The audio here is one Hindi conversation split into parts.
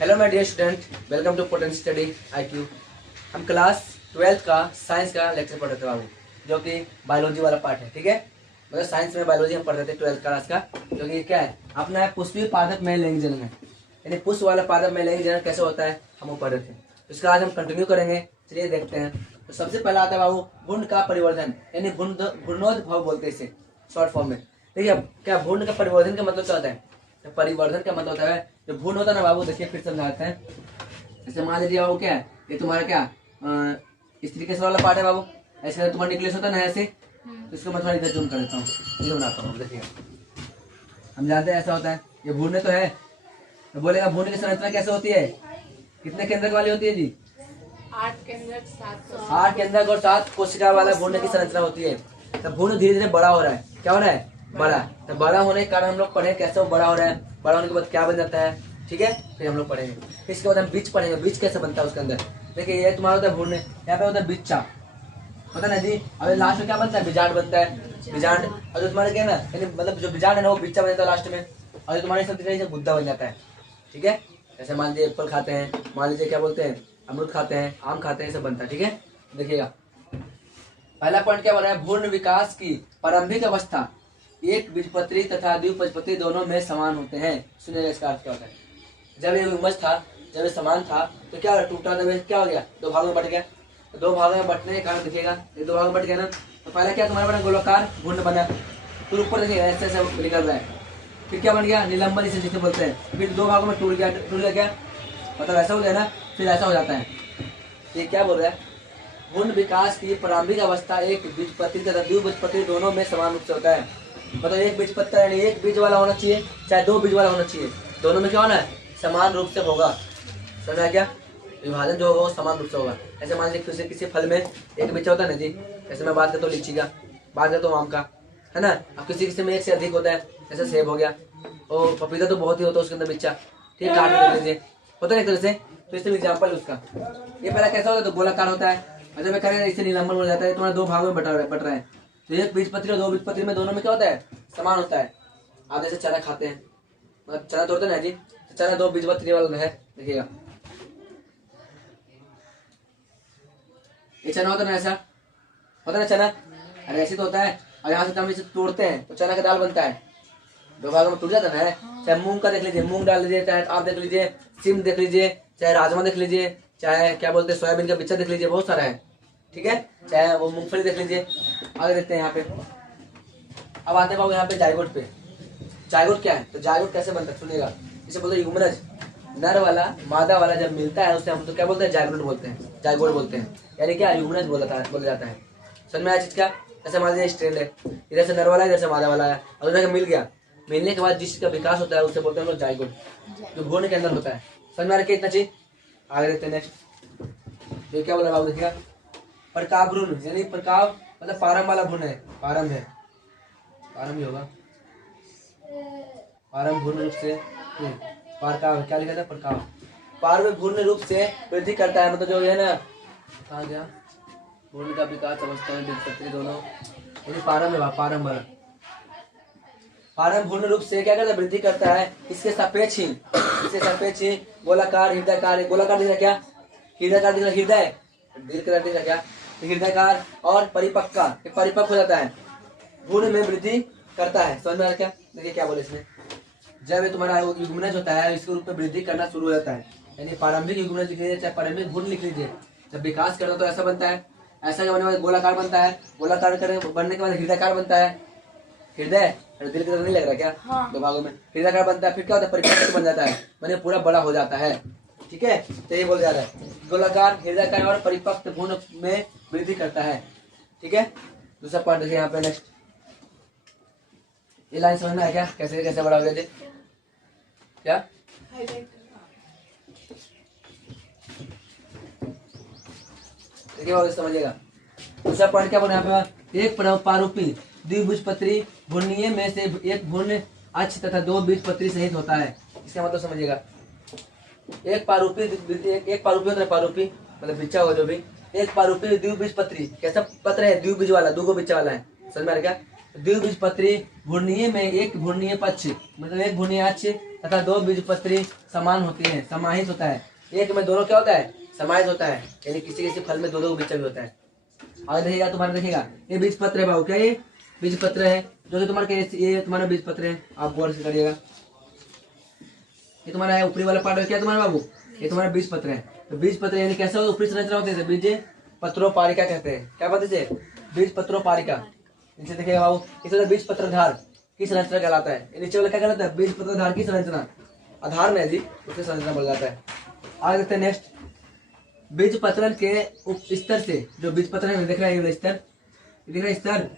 Hello my dear student, welcome to potential study IQ। हम क्लास 12th का साइंस का लेक्चर पढ़ रहे थे बाबू, जो कि बायोलॉजी वाला पार्ट है। ठीक है, मतलब साइंस में बायोलॉजी हम पढ़ रहे थे 12th क्लास का, जो कि क्या है अपना है पुष्पीय पादप में लिंग जनन है, यानी पुष्प वाला पादप में लिंग जनन कैसे होता है हम वो पढ़ रहे थे। तो इसका आज हम कंटिन्यू करेंगे। चलिए देखते हैं। तो सबसे पहला आता है बाबू भ्रूण का परिवर्धन, यानी भ्रूणोद्भव बोलते हैं इसे शॉर्ट फॉर्म में। देखिए क्या भ्रूण का परिवर्धन का मतलब क्या होता है? तो परिवर्धन का मतलब होता है जो भ्रूण होता है ना बाबू, देखिए फिर समझाते हैं। जैसे मान लीजिए बाबू क्या है, ये तुम्हारा क्या इस तरीके से वाला पार्ट है बाबू, ऐसे तुम्हारा न्यूक्लियस होता है ना ऐसे। तो इसको मैं थोड़ा इधर जूम कर देता हूँ, ये बनाता हूँ। देखिए हम जानते हैं ऐसा होता है, ये भ्रूण तो है। तो बोलेगा भ्रूण की संरचना कैसे होती है, कितने केंद्रक वाली होती है जी? 8 केंद्रक 8 केंद्रक और 7 कोशिका वाला भ्रूण की संरचना होती है। तो भ्रूण धीरे धीरे बड़ा हो रहा है, क्या हो रहा है? बड़ा। तो बड़ा होने के कारण हम लोग पढ़े कैसे वो बड़ा हो रहा है, बड़ा होने के बाद क्या बन जाता है। ठीक है, फिर हम लोग पढ़ेंगे। फिर इसके बाद हम बीज पढ़ेंगे, बीज कैसे बनता है उसके अंदर। देखिए ये तुम्हारा होता है भ्रूण, यहाँ पे होता है बिच्चा, पता ना जी। अब लास्ट में क्या बनता है? बीजांड बनता है, बीजांड। और जो तुम्हारे क्या है ना, यानी मतलब जो बीजांड है ना वो बिच्चा बन जाता है लास्ट में, और जो तुम्हारे सब तरह से गुद्दा बन जाता है। ठीक है, जैसे मान लीजिए एप्पल खाते हैं, मान लीजिए क्या बोलते हैं अमरूद खाते हैं, आम खाते हैं, सब बनता है। ठीक है, देखिएगा पहला पॉइंट क्या बोल रहा है, भ्रूण विकास की प्रारंभिक अवस्था एक बीजपत्री तथा द्विबीजपत्री दोनों में समान होते हैं। सुनिएगा इसका अर्थ क्या होता है। जब ये उमज था, जब ये समान था तो क्या टूटा, जब क्या हो गया, दो भागों में बट गया। तो दो भागों में बटने के कारण दिखेगा, ये दो भागों में बट गया ना। तो पहले क्या तुम्हारा बना गोलाकार भ्रूण बना, फिर ऊपर देखिएगा ऐसे ऐसे निकल रहा है। फिर क्या बन गया? निलंबन, इसे जिसे बोलते हैं। फिर दो भागों में टूट गया, टूट गया क्या मतलब ऐसा हो गया ना, फिर ऐसा हो जाता है। ये क्या बोल रहा है, भ्रूण विकास की प्रारंभिक अवस्था एक बीजपत्री तथा द्विबीजपत्री दोनों में समान रूप से होता है। मतलब एक बीजपत्री यानी एक बीज वाला होना चाहिए, चाहे दो बीज वाला होना चाहिए, दोनों में क्या होना है? समान रूप से होगा। समझ आया क्या? विभाजन जो होगा वो समान रूप से होगा। ऐसे मान लीजिए किसी फल में एक बीजा होता है ना जी, जैसे मैं बात करता हूँ लीची का, बात करता हूँ आम का, है ना। अब किसी में एक से अधिक होता है, जैसे सेब हो गया, और पपीता तो बहुत ही होता है उसके अंदर बिच्चा। ठीक है, काट के देख लीजिए, होता है एक तरह से। तो इससे एग्जाम्पल उसका ये पहला कैसा होता है, तो गोलाकार होता है। जब मैं करें इससे निलंबन हो जाता है, तुम्हारा दो भागों में बट रहा है। तो एक बीजपत्री और दो बीजपत्री में दोनों में क्या होता है? समान होता है। आप जैसे चना खाते हैं, मतलब चना तोड़ते हैं ना जी, तो चना दो बीजपत्री वाला है। देखिएगा ये चना होता है ना, ऐसा होता है ना चना, अरे ऐसे तो होता है। और यहाँ से हम इसे तोड़ते हैं तो चना का दाल बनता है, दो भागों में टूट जाता है। चाहे मूंग का देख लीजिए, मूंग डाल लीजिए, चाहे आप देख लीजिए सिम देख लीजिए, चाहे राजमा देख लीजिए, चाहे क्या बोलते हैं सोयाबीन का बिच्चा देख लीजिए, बहुत सारा है। ठीक है, चाहे वो मूंगफली देख लीजिए। आगे देखते हैं यहाँ पे। अब आते हैं बाबू यहाँ पे जायगोट पे। जायगोट क्या है, तो जायगोट कैसे बनता है सुनिएगा। इसे बोलते हैं यूमरज, नर वाला मादा वाला जब मिलता है उससे हम तो क्या बोलते हैं? जायगोट बोलते हैं, जायगोट बोलते हैं, यानी क्या यूमरज बोला जाता है। समझ में आया चीज क्या? ऐसे मान लीजिए स्ट्रेल है, इधर से नर वाला है, इधर से मादा वाला है, और जाकर मिल गया, मिलने के बाद जिसका विकास होता है उसे बोलते हैं हम लोग जायगोट, जो भ्रूण के अंदर होता है। समझ में आ रहा है कितना चीज? आगे देखते हैं नेक्स्ट। ये क्या बोला बाबू, देखिएगा परकाव भ्रूण, यानी परकाव मतलब पारम वाला भ्रूण है, पारम है, पारम ही होगा, पारम भ्रूण रूप से पारकाव, क्या लिखा था? परकाव। पारम भ्रूण रूप से वृद्धि करता है, मतलब जो है ना, कहा गया भ्रूण का विकास अवस्था में बीजपत्री दोनों, यानी पारम है, पारम वाला। पारम भ्रूण रूप से क्या करता है? वृद्धि करता है। इसके सापेक्ष ही गोलाकार हृदयकार, गोलाकार दिख रहा क्या? हृदयकार दिख रहा, हृदय दीर्घकार दिख रहा क्या? हृदयकार और परिपक्व हो जाता है, भ्रूण में वृद्धि करता है। समझ में आ रहा क्या? देखिए क्या बोले इसमें, जब ये तुम्हारा युग्मनज होता है इसके रूप में वृद्धि करना शुरू हो जाता है, यानी प्रारंभिक युग्मनज लिख लीजिए, चाहे प्रारंभिक भ्रूण लिख लीजिए। जब विकास करता है तो ऐसा बनता है, ऐसा क्या बनने गोलाकार बनता है, गोलाकार बनने के बाद हृदयकार बनता है, हृदय दिल की तरह नहीं लग रहा क्या? हाँ। दो भागों में हृदयकार बनता है, फिर क्या होता है? परिपक्व बन जाता है, मैंने पूरा बड़ा हो जाता है। ठीक है, तो ये बोल जा रहा है गोलाकार हृदयकार और परिपक्व भ्रूण में वृद्धि करता है। ठीक है, दूसरा पॉइंट देखिए यहाँ पे नेक्स्ट। ये लाइन समझ में आया क्या? कैसे कैसे बड़ा हो गया जी? क्या देखिए बाबू समझिएगा। दूसरा पॉइंट क्या बोला यहाँ पे, एक पारूपी द्विबीजपत्री भ्रूणीय में से एक भ्रूण अक्ष तथा दो बीजपत्री सहित होता है। इसका मतलब समझिएगा, एक पारूपी होता है, पारूपी मतलब बिच्चा हो जो भी, एक पारूपी द्विबीजपत्री, कैसा पत्र है? द्विबीज वाला, दो बिच्चा वाला है। समझ में आ रहा क्या? द्विबीजपत्री भ्रूणीय में एक भ्रूणीय पक्ष, मतलब एक भ्रूणीय अक्ष तथा दो बीजपत्री समान होती है, समाहित होता है। एक में दोनों क्या होता है, समाहित होता है, यानी किसी किसी फल में दो दो बीज भी होता है। आगे देखिएगा, तुम्हारा देखिएगा ये बीजपत्र है बाबू, क्या ये बीजपत्र है, जो कि तुम्हारा ये तुम्हारा बीजपत्र है, आप गौर से करिएगा। ये तुम्हारा है ऊपरी वाला पार्ट है, क्या तुम्हारा बाबू, ये तुम्हारा बीजपत्र है। तो बीजपत्र यानी कैसा ऊपरी संरचना होती है, बीज पत्रोपारिका कहते हैं। क्या बात है, बीज पत्रोपारिका। नीचे देखिएगा बाबू, इसे बीज पत्रधार की संरचना कहलाता है। नीचे वाला क्या कहलाता है, बीज पत्रधार की संरचना, आधार में यदि उसकी संरचना बोला जाता है। आगे देखते हैं नेक्स्ट, बीज पत्रण के उप स्तर से, जो बीज पत्रण है देख रहे हैं स्तर, दिख रहा है स्तर,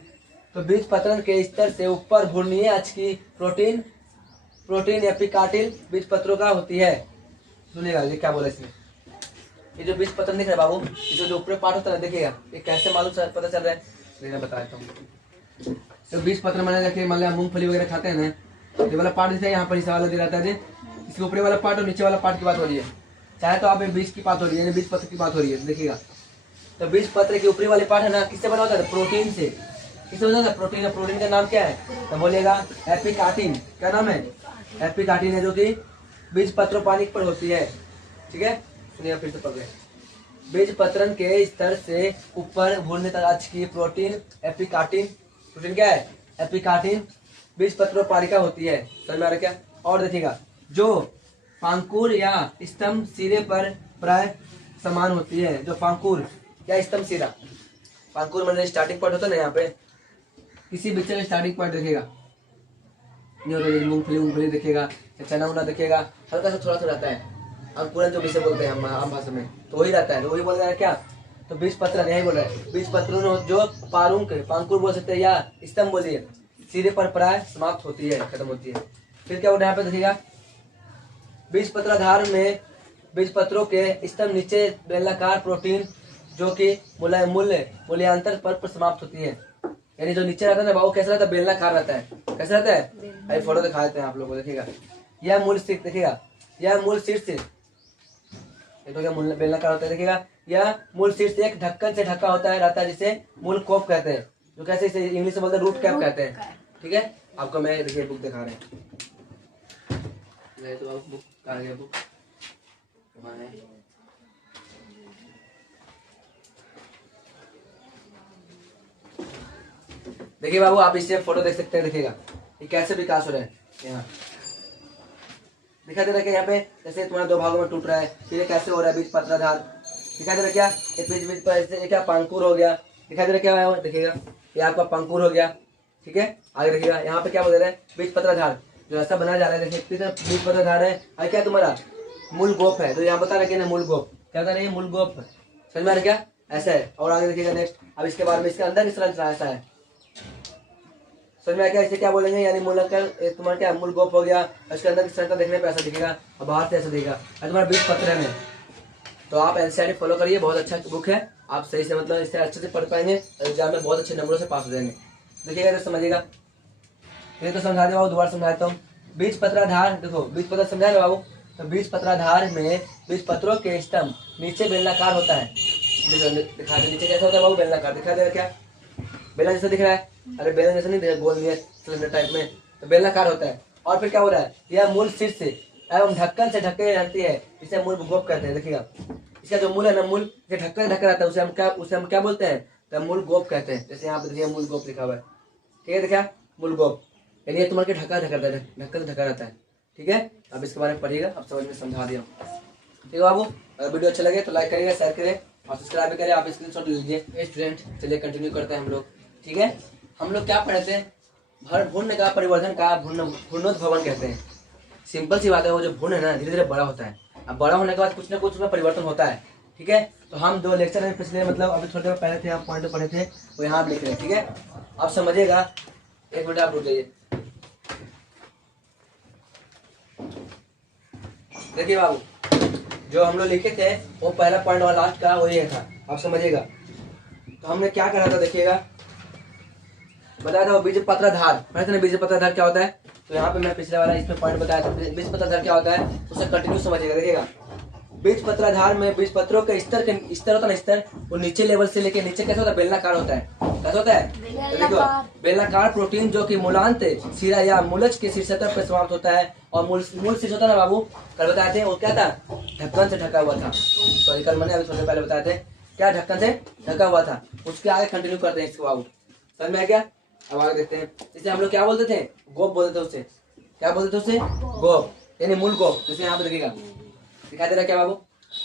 तो बीज पत्रण के स्तर से ऊपर घूर्णीय अक्ष की प्रोटीन एपिकाटिल बीज पत्रों का होती है। सुनिएगा ये क्या बोला इसमें, ये जो बीज पत्र दिख रहा है बाबू, ये जो ऊपर पार्ट होता है देखिएगा, ये कैसे मालूम पता चल रहा है, मैं बता देता हूँ। तो बीज पत्र मैंने देखिए, मान लिया मूंगफली वगैरह खाते हैं ना, ये वाला पार्ट यहाँ पर हिस्सा वाला दे रहता है, इसके ऊपरी वाला पार्ट और नीचे वाला पार्ट की बात हो रही है। चाहे तो आप बीज की बात हो रही है, बीज पत्र की बात हो रही है, देखिएगा। तो बीज पत्र के ऊपरी वाले पार्ट है ना, किससे बना होता है, प्रोटीन से। किससे बना होता है, प्रोटीन। प्रोटीन का नाम क्या है, तो बोलेगा एपिकाटिन। क्या नाम है, एपिकाटिन है, जो कि बीज पत्रोपानिक पर होती है। ठीक है, सुनिए फिर से पढ़ रहे, बीज पत्रण के स्तर से ऊपर घूर्णित अक्ष की प्रोटीन एपिकाटिन, प्रोटीन क्या है, एपिकाटिन बीज पत्रोपारिका होती है। समझ में आ रहा क्या। और देखिएगा, जो पांकुर या स्तंभ सिरे पर प्राय समान होती है, जो पांकुर या स्तंभ सिरा, पांकुर मतलब स्टार्टिंग पॉइंट होता है ना, यहाँ पे किसी बच्चे का स्टार्टिंग पॉइंट देखेगा, मूंगफली देखेगा, चना उना देखेगा, हल्का सा थोड़ा सा रहता है, अंकुरन जो विषय बोलते हैं हम आम भाषा में, तो वही रहता है। तो वही बोल रहा है क्या, तो बीज पत्र यही बोल रहा है, बीज पत्र जो पांकुर बोल सकते हैं या स्तंभ बोलिए, सिरे पर प्राय समाप्त होती है, खत्म होती है। फिर क्या बोल रहा है यहाँ पे देखिएगा, बीज पत्राधार में बीज पत्रों के स्तंभ नीचे बेलनाकार प्रोटीन जो कि मूल्यांतर पर समाप्त होती है। यानी जो नीचे रहता है ना बाबू, कैसा रहता है, बेलनाकार रहता है। कैसा रहता है, अभी फोटो दिखा देते हैं आप लोगों को, देखिएगा। यह मूल शीर्ष देखिएगा, यह मूल शीर्ष से, ये तो क्या बेलनाकार होता है, देखिएगा। यह मूल शीर्ष एक ढक्कन से ढका होता है, रहता है, जिसे मूल कोप कहते हैं, जो कैसे इसे इंग्लिश में बोलते हैं रूट कैप कहते हैं। ठीक है, आपको मैं देखिए बुक दिखा रहे हैं, तो बुक कहाँ गया, बुक कहाँ है, देखिए बाबू, आप इससे फोटो देख सकते हैं। देखिएगा ये कैसे विकास हो रहा है, यहाँ दिखा दे रहा है यहाँ पे, जैसे तुम्हारा दो भागों में टूट रहा है, फिर कैसे हो रहा है बीज पत्राधार, दिखा दे रहा क्या, बीज पर क्या पांकुर हो गया, दिखा दे रहा क्या है, देखिएगा ये आपका पांकुर हो गया। ठीक है, आगे देखिएगा यहाँ पे क्या बोल रहे हैं, बीज पत्राधार जो ऐसा बना जा रहा है, देखिए बीज पत्राधार है, और क्या तुम्हारा मूल गोप है, तो यहाँ बता रहे ना मूल गोप, क्या बता रहे हैं, मूल गोप। समझ में आ रहा क्या, ऐसा है। और आगे देखिएगा नेक्स्ट, अब इसके बारे में इसके अंदर की संरचना ऐसा है, समझ में आ गया, इसे क्या बोलेंगे, यानी मूलक तुम्हारा क्या मूल गोप हो गया, उसके अंदर की संरचना देखने पे ऐसा दिखेगा, और बाहर से ऐसा दिखेगा, तुम्हारा बीज पत्र में। तो आप एनसीईआरटी फॉलो करिए, बहुत अच्छा बुक है, आप सही से मतलब इससे अच्छे से पढ़ पाएंगे, एग्जाम में बहुत अच्छे नंबरों से पास हो जाएंगे। देखिएगा तो समझिएगा, ये तो समझा दे बाबू, दोबारा समझाता हूँ। बीज पत्राधार, देखो बीज पत्र समझा ना बाबू, तो बीज पत्राधार में बीज पत्रों के स्तंभ नीचे बेलनाकार होता है, दिखा दे नीचे कैसा होता है बाबू, बेलनाकार, दिखा दे क्या, बेलन जैसा दिख रहा है, अरे बेलन जैसा नहीं, गोल नहीं है, सिलेंडर टाइप में, तो बेलनाकार होता है। और फिर क्या हो रहा है, यह मूल शीर्ष से एवं ढक्कन से ढके रहती है, इसे मूल गोप कहते हैं। देखिएगा इसका जो मूल है ना, मूल ढक्कन ढका रहता है, उसे हम क्या बोलते हैं, तो मूल गोप कहते हैं। जैसे यहाँ पे देखिए मूल गोप लिखा हुआ है, ठीक है, देखिए मूल गोप, यानी तुम्हारे ढक्कन ढका रहता है। ठीक है, अब इसके बारे में पढ़िएगा, अब समझ में समझा दिया। ठीक है बाबू, अगर वीडियो अच्छा लगे तो लाइक करिएगा, शेयर करें और सब्सक्राइब भी करें। आप स्क्रीनशॉट लीजिए। स्टूडेंट चलिए कंटिन्यू करते हैं हम लोग। ठीक है, हम लोग क्या पढ़े थे, भ्रूण का परिवर्धन का भ्रूणोद्भवन कहते हैं। सिंपल सी बात है, वो जो भ्रूण है ना धीरे धीरे बड़ा होता है, अब बड़ा होने के बाद कुछ ना कुछ उसमें परिवर्तन होता है। ठीक है, तो हम 2 लेक्चर में पिछले मतलब अभी थोड़ी देर पहले थे, आप पॉइंट पढ़े थे, वो यहाँ लिख रहे हैं। ठीक है, आप समझिएगा, एक मिनट आप रुक जाइए। देखिए बाबू, जो हम लोग लिखे थे वो पहला पॉइंट और लास्ट का वो ये था, आप समझिएगा। तो हमने क्या करा था, देखिएगा बताया था वो बीज पत्राधार, पता बीज पत्राधार क्या होता है। तो यहाँ पे मैं पिछले वाला इसमें पॉइंट बताया था, बीज पत्राधार क्या होता है, उसे कंटिन्यू समझिएगा। देखिएगा बीज पत्राधार में बीज पत्रों के स्तर होता है ना, स्तर वो नीचे लेवल से लेके नीचे कैसा होता है, बेलनाकार होता है। कैसा होता है, तो देखो बेलनाकार प्रोटीन जो कि मूलांत सिरा या मूलज के शीर्ष सतह पर समाप्त होता है, और मूल मूल शीर्ष होता ना बाबू, कल बताए थे वो क्या था, ढक्कन से ढका हुआ था। सॉरी कल मैंने अभी थोड़ी देर पहले बताए थे क्या ढक्कन से ढका हुआ था। उसके आगे कंटिन्यू करते हैं इसको बाबू, समझ में आ गया। अब आगे देखते हैं, इसे हम लोग क्या बोलते थे, गोप बोलते थे उसे, क्या बोलते थे उसे, गोप यानी मूल गोप। जैसे यहाँ पे देखिएगा दिखाई दे रहा है क्या बाबू,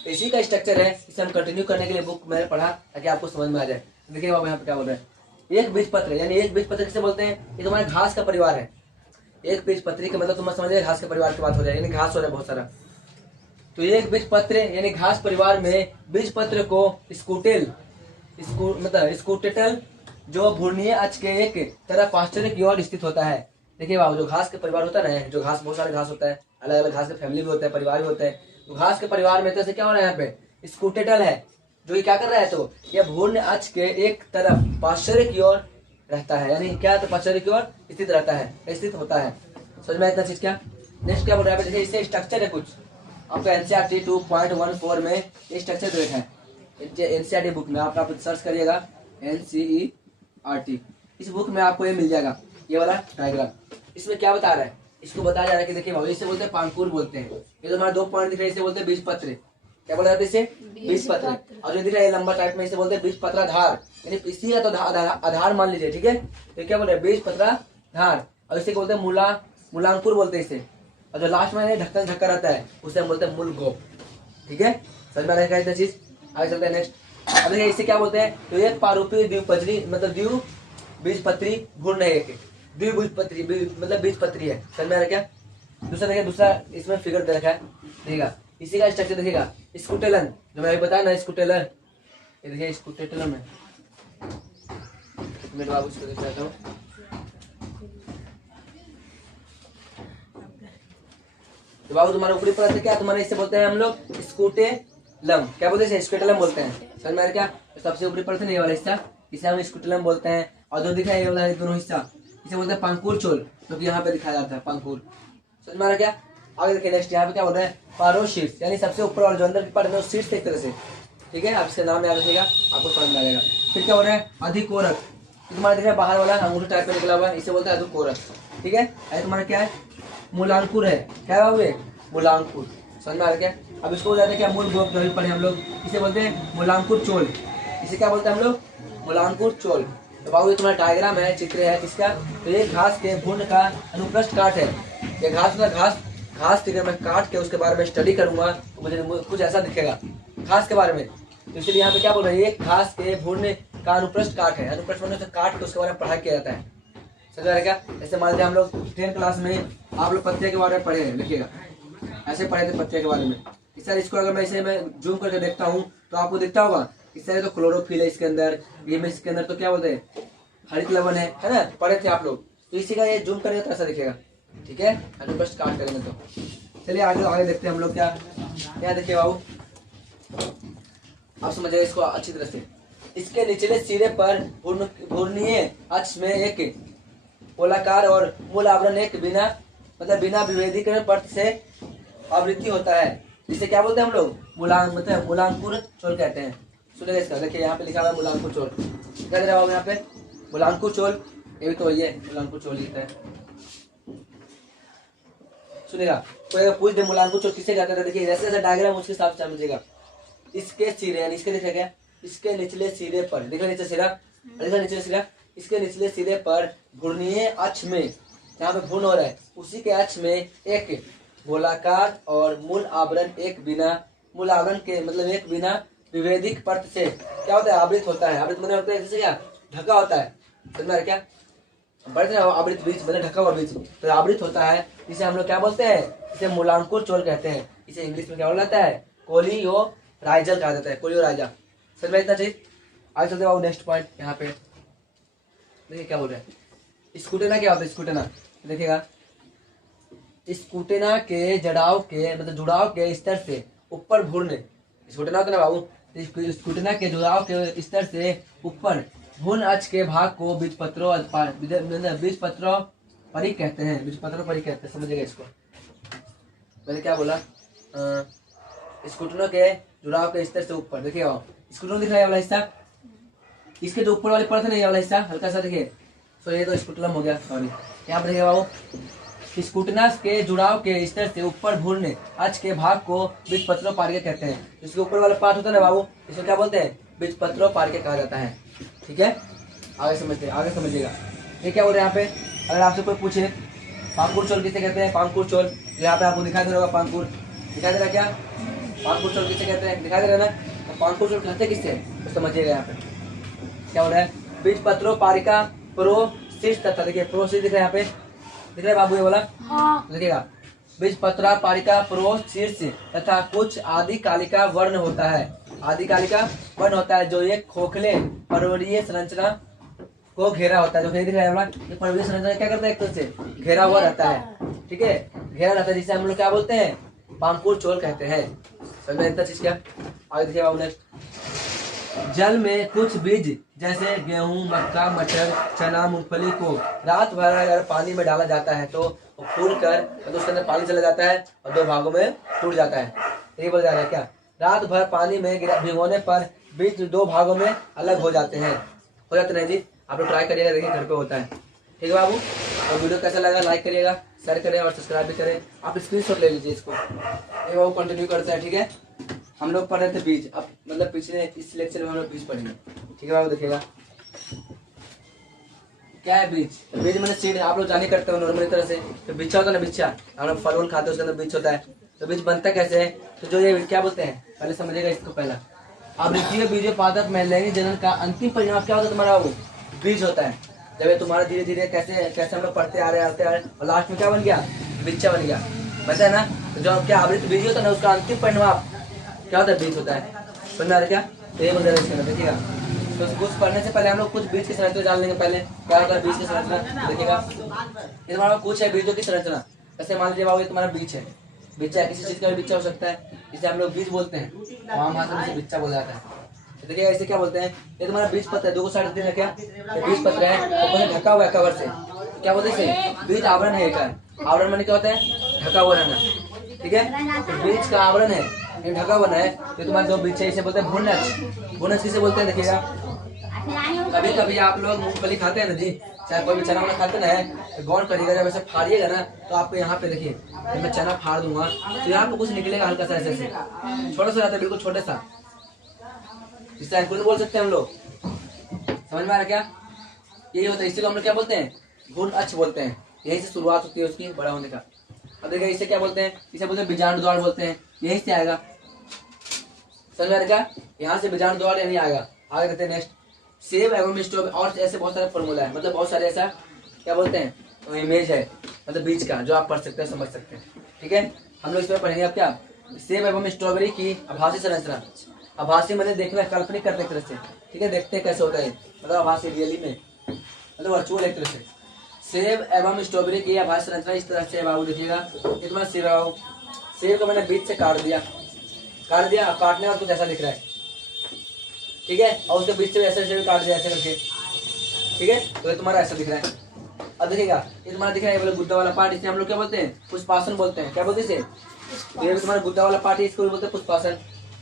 इसी का स्ट्रक्चर है। इसे हम कंटिन्यू करने के लिए बुक मैंने पढ़ा ताकि आपको समझ में आ जाए। देखिए बाबू यहाँ पे क्या बोल रहे हैं, एक बीजपत्र यानी एक बीजपत्र किसे बोलते हैं, ये तुम्हारे घास का परिवार है। एक बीजपत्री का मतलब तुम समझ घास के परिवार की बात हो रहा है, यानी घास हो रहा है बहुत सारा। तो एक बीजपत्र यानी घास परिवार में बीजपत्र को स्कूटेल मतलब स्कूटेटल जो भूर्णीय अक्ष के एक तरफ पाश्चर्य की ओर स्थित होता है। देखिए बाबू जो घास के परिवार होता है ना, जो घास बहुत सारे घास होता है, अलग अलग घास के फैमिली भी होता है, परिवार भी होते हैं। तो घास के परिवार में तो क्या हो रहा है यहाँ पे, स्कूटेटल है जो ये क्या कर रहा है, तो यह भूर्ण अक्ष के एक तरफ पाश्चर्य की ओर रहता है, यानी क्या तो पाश्चर्य की ओर स्थित रहता है, स्थित होता है। समझ में इतना चीज क्या। नेक्स्ट क्या बोल रहा है, देखिए इससे स्ट्रक्चर है कुछ आपका एनसीईआरटी 2.14 में ये स्ट्रक्चर दे रखा है। एनसीईआरटी बुक में आप सर्च करिएगा एनसीईआरटी, इस बुक में आपको ये मिल जाएगा ये वाला डायग्राम। इसमें क्या बता रहा है, इसको बताया जा रहा है कि देखिए बाबू इसे बोलते हैं पांकुर बोलते हैं। ये तो हमारे 2 पॉइंट दिख रहे हैं, इसे बोलते हैं बीजपत्र। क्या बोला जाता है इसे, बीजपत्र। और जो दिख रहा है लंबा टाइप में इसे बोलते हैं बीजपत्राधार, यानी इसी का तो आधार मान लीजिए, ठीक है। तो क्या बोल रहे हैं, बीजपत्राधार। और इसे बोलते हैं मूलांकुर बोलते हैं इसे। और जो लास्ट में ढक्कन ढक्का रहता है उसे हम बोलते हैं मूल गोप, ठीक है। समझ में रहेगा इतना चीज। आगे चलते हैं नेक्स्ट। अब देखिए इसे क्या बोलते हैं, तो एक पारूपी द्विपत्री मतलब द्विबीजपत्री भ्रूण है, एक द्विबीजपत्री मतलब बीजपत्री है। समझ में आ रहा है क्या। दूसरा देखिए, दूसरा इसमें फिगर दे रखा है, देखिएगा इसी का स्ट्रक्चर देखिएगा, स्कूटेलन जो मैं अभी बताया ना, स्कूटेलर, ये देखिए स्कूटेलम है। मैं बाबू इसको देख रहा हूँ, तो बाबू तुम्हारा ऊपरी परत क्या तुम्हारे, इससे बोलते हैं हम लोग स्कूटेलम। क्या बोलते हैं, स्कूटेलम बोलते हैं। समझ में आ रहा क्या। सबसे ऊपरी परत नहीं वाला हिस्सा, इसे हम स्कूटेलम बोलते हैं। और जो दिखा ये वाला दोनों हिस्सा इसे बोलते हैं पांकुर चोल, जो कि यहाँ पे दिखाया जाता है पांकुर। समझ में आ रहा क्या। आगे देखिए नेक्स्ट, यहाँ पे क्या बोल रहे हैं, पारोशीर्ष यानी सबसे ऊपर और जो अंदर की पार्ट में शीर्ष एक तरह से, ठीक है। आप इसका नाम याद रखिएगा, आपको समझ में आ जाएगा। फिर क्या बोल रहे हैं, अधिकोरक, तुम्हारा दिख रहा है बाहर वाला अंगूठी टाइप में निकला हुआ है, इसे बोलते हैं अधिकोरक, ठीक है। तुम्हारा क्या है, मूलांकुर है, क्या हुए मूलांकुर। समझ में आ रहा क्या। अब इसको बोल जाते हैं क्या, मूल गोप जो पढ़े हम लोग, इसे बोलते हैं मूलांकुर चोल। इसे क्या बोलते हैं हम लोग, मूलांकुर चोल। तो बाबू ये तुम्हारा डायग्राम है, चित्र है किसका, तो ये घास के भूर्ण का अनुप्रस्थ काट है। ये घास फिगर में काट के उसके बारे में स्टडी करूंगा तो मुझे कुछ ऐसा दिखेगा घास के बारे में। तो इसलिए यहाँ पे क्या बोल रहे हैं, ये घास के भूर्ण का अनुप्रस्थ काट है। अनुप्रस्थ मतलब से काट के उसके बारे में पढ़ाई किया जाता है। समझ रहे क्या। जैसे मान लीजिए हम लोग 10 क्लास में आप लोग पत्ते के बारे में पढ़े हैं, लिखिएगा ऐसे पढ़े थे पत्ते के बारे में। इस तरह इसको अगर मैं इसे मैं जूम करके देखता हूँ तो आपको दिखता होगा इस तरह, तो क्लोरोफिल है इसके अंदर, ये में इसके अंदर तो क्या बोलते हैं, हरित लवण है ना, पढ़े थे आप लोग। तो इसी का ये जूम करेंगे तो ऐसा दिखेगा, ठीक है। अनुप्रस्थ काट करेंगे तो चलिए आगे देखते हैं हम लोग क्या क्या देखिए बाबू, आप समझिए इसको अच्छी तरह से। इसके निचले सिरे पर घूर्णीय अक्ष में एक गोलाकार और मूल आवरण एक बिना विभेदीकरण परत से आवृत्ति होता है, जिसे क्या बोलते हैं हम लोग, मूलांकुर चोल कहते हैं। सुनिएगा इसका, देखिए यहाँ पे लिखा हुआ है मूलांकुर चोल, क्या दे रहा है यहाँ पे, मूलांकुर चोल, ये भी तो ये मूलांकुर चोल लिखता है। सुनिएगा, कोई पूछ दे मूलांकुर चोल किसे कहते हैं, देखिए जैसे जैसे डायग्राम उसके हिसाब से समझिएगा। इसके सिरे यानी इसके देखा गया, इसके निचले सिरे पर देखो, नीचे सिरा, देखो निचले सिरा, इसके निचले सिरे पर घूर्णीय अक्ष में, यहाँ पे घूर्ण हो रहा है, उसी के अक्ष में एक गोलाकार और मूल आवरण के मतलब एक बिना विभेदिक परत से क्या होता है, आवृत होता है। आवृत मतलब होता है जैसे क्या, ढका होता है। समझ में क्या, बढ़ते आवृत बीज मतलब ढका हुआ बीज, तो आवृत होता है, इसे हम लोग क्या बोलते हैं, इसे मूलांकुर चोल कहते हैं। इसे इंग्लिश में क्या बोला जाता है, कोलियोराइजल कहा जाता है, कोलियोराइजा। समझ में इतना चीज। आगे चलते हैं नेक्स्ट पॉइंट, यहाँ पे देखिए क्या बोल रहे हैं, स्कूटेना क्या होता है, स्कूटेना देखिएगा, स्कूटेना के जुड़ाव के स्तर से ऊपर भूर्ण, स्कूटेना होता है ना बाबू, स्कूटेना के जुड़ाव के स्तर से ऊपर भूर्ण अक्ष के भाग को बीजपत्रों परिक कहते हैं, बीजपत्रों परिक कहते हैं। समझिएगा इसको, मैंने क्या बोला, स्कूटनों के जुड़ाव के स्तर से ऊपर, देखिए स्कूटनों दिख रहा है वाला हिस्सा, इसके जो ऊपर वाले परत है ना ये वाला हिस्सा हल्का सा देखिए, तो ये तो स्कूटलम हो गया, सॉरी। यहाँ पर देखिए बाबू स्कूटनस के जुड़ाव के स्तर से ऊपर भ्रूण अक्ष के भाग को बीजपत्रों पार्के कहते हैं। इसके ऊपर वाला पार्ट होता है ना बाबू, इसको क्या बोलते हैं? बीजपत्रों पार्के कहा जाता है। ठीक है, आगे समझिएगा। ये क्या बोल रहे हैं यहाँ पे? अगर आपसे कोई पूछे पांकुर चोल किसे कहते हैं? पांकुर चोल यहाँ पे आपको दिखाई दे रहा होगा, पांकुर दिखाई दे रहा है क्या? पांकुर चोल किसे कहते हैं? दिखाई दे रहा है ना? तो पांकुर चोल कहते किससे तो समझिएगा। यहाँ पे क्या हो रहा है? बीजपत्रों पारिका प्रोसिस्ट तथा, देखिए प्रोसिस्ट दिख रहा है यहाँ पे, दिख रहा है बाबू ये वाला? हाँ। देखिएगा, बीजपत्रा पारिका प्रोसिस्ट तथा कुछ आदिकालिका वर्ण होता है। आदिकालिका वर्ण होता है जो एक खोखले पर्वरीय संरचना को घेरा होता है। जो दिख रहा है हमारा, ये पर्वरीय संरचना क्या करता है? एक तरह से घेरा हुआ रहता है। ठीक है, घेरा रहता है, जिसे हम लोग क्या बोलते हैं? पांकुर चोल कहते हैं। समझ में इतना चीज क्या? आगे देखिए बाबू नेक्स्ट। जल में कुछ बीज जैसे गेहूं, मक्का, मटर, चना, मूंगफली को रात भर अगर पानी में डाला जाता है तो वो फूल कर तो उसके अंदर पानी चला जाता है और दो भागों में टूट जाता है। यही बोल जा रहा है क्या? रात भर पानी में भिगोने पर बीज दो भागों में अलग हो जाते हैं। हो जाते नहीं जी? आप लोग ट्राई करिएगा, देखिए घर पे होता है। ठीक है बाबू, और वीडियो कैसा लगा लाइक करिएगा, शेयर करें और सब्सक्राइब भी करें। आप स्क्रीनशॉट ले लीजिए इसको। ये बाबू कंटिन्यू करता है। ठीक है, हम लोग पढ़ रहे थे बीज, अब मतलब पिछले इस लेक्चर में हम लोग बीज पढ़ेंगे। ठीक है बाबू, देखिएगा क्या है बीज? तो बीज मैंने सीड, आप लोग जाने करते हो नॉर्मली तरह से। तो बिच्छा होता है ना, बिच्छा हम लोग फल खाते हैं, उसके अंदर बीज होता है। तो बीज बनता कैसे है? तो जो ये क्या बोलते हैं पहले समझिएगा इसको। पहला आवृत्तीय बीजोत्पादक में लैंगिक जनन का अंतिम परिणाम क्या होता है तुम्हारा? वो बीज होता है। जब ये तुम्हारा धीरे धीरे कैसे हम लोग पढ़ते आ रहे और लास्ट में क्या बन गया? बिच्छा बन गया, पता है ना? तो जो क्या आवृत्त बीज होता है ना, उसका अंतिम परिणाम क्या होता है? बीज होता है। समझ में आ रहा क्या? तो ये बोल रहे हैं, देखिएगा। तो कुछ पढ़ने से पहले हम लोग कुछ बीज की संरचना जान लेंगे। पहले क्या होता है बीज की संरचना, देखिएगा। ये तुम्हारा कुछ है बीजों की संरचना। जैसे मान लीजिए बाबू ये तुम्हारा बीज है, बिच्चा किसी चीज का भी बिच्चा हो सकता है, इसे हम लोग बीज बोलते हैं, वहाँ भाषा में इसे बिच्चा बोला जाता है। तो देखिए इसे क्या बोलते हैं? ये तुम्हारा बीज पत्र है, दो साइड देना क्या? बीज पत्र है, ऊपर ढका हुआ है कवर से, क्या बोलते हैं इसे? बीज आवरण है। एक आवरण माने क्या होता है? ढका हुआ रहना। ठीक है, तो बीज का आवरण है, ये ढका हुआ है। तो तुम्हारे दो बीज है, इसे बोलते हैं भ्रूणज। भ्रूणज किसे बोलते हैं? देखिएगा, कभी कभी आप लोग मूंगफली खाते हैं ना जी, चाहे कोई भी चना वाना खाते ना है, गौर करिएगा, जब ऐसे फाड़िएगा ना तो आपको यहाँ पे देखिए, जब मैं चना फाड़ दूंगा तो यहाँ पे कुछ निकलेगा हल्का सा, ऐसे छोटा सा रहता है, बिल्कुल छोटा सा, जिससे अंकुर बोल सकते हैं हम लोग। समझ में आ रहा क्या? यही होता है, इसी को हम लोग क्या बोलते हैं? भ्रूण अक्ष बोलते हैं। यही से शुरुआत होती है उसकी बड़ा होने का। अब देखिए इसे क्या बोलते हैं? इसे बोलते हैं बीजाणु द्वार बोलते हैं, यही से आएगा। समझ में आ रहा क्या? यहाँ से बीजाणु द्वार नहीं आएगा। आगे देखते हैं नेक्स्ट। सेब एवं स्ट्रॉबेरी और ऐसे बहुत सारे फॉर्मूला है, मतलब बहुत सारे ऐसा क्या बोलते हैं तो इमेज है, मतलब बीज का, जो आप पढ़ सकते हैं, समझ सकते हैं। ठीक है, हम लोग इसमें पढ़ेंगे अब क्या? सेब एवं स्ट्रॉबेरी की आभासी संरचना। आभासी मैंने देखना, काल्पनिक करते एक तरह से। ठीक है, देखते हैं कैसे होता है, मतलब आभासी रियली में, मतलब वर्चुअल एक तरह से। सेब एवं स्ट्रॉबेरी की आभासी संरचना इस तरह से बाबू देखिएगा। ये तुम्हारा सेब है, सेब को मैंने बीज से काट दिया, काटने का कुछ ऐसा दिख रहा है। ठीक है, और उसके बीच से ऐसे भी काट दिया ऐसे करके। ठीक है, तो ये तुम्हारा ऐसा दिख रहा है। अब देखिएगा, ये तुम्हारा दिख रहा है बोले गुद्दा वाला पार्ट, इसे हम लोग क्या बोलते हैं? पुष्पासन बोलते हैं। क्या बोलते हैं इसे? ये तुम्हारा गुद्दा वाला पार्ट, इसको बोलते हैं पुष्पासन।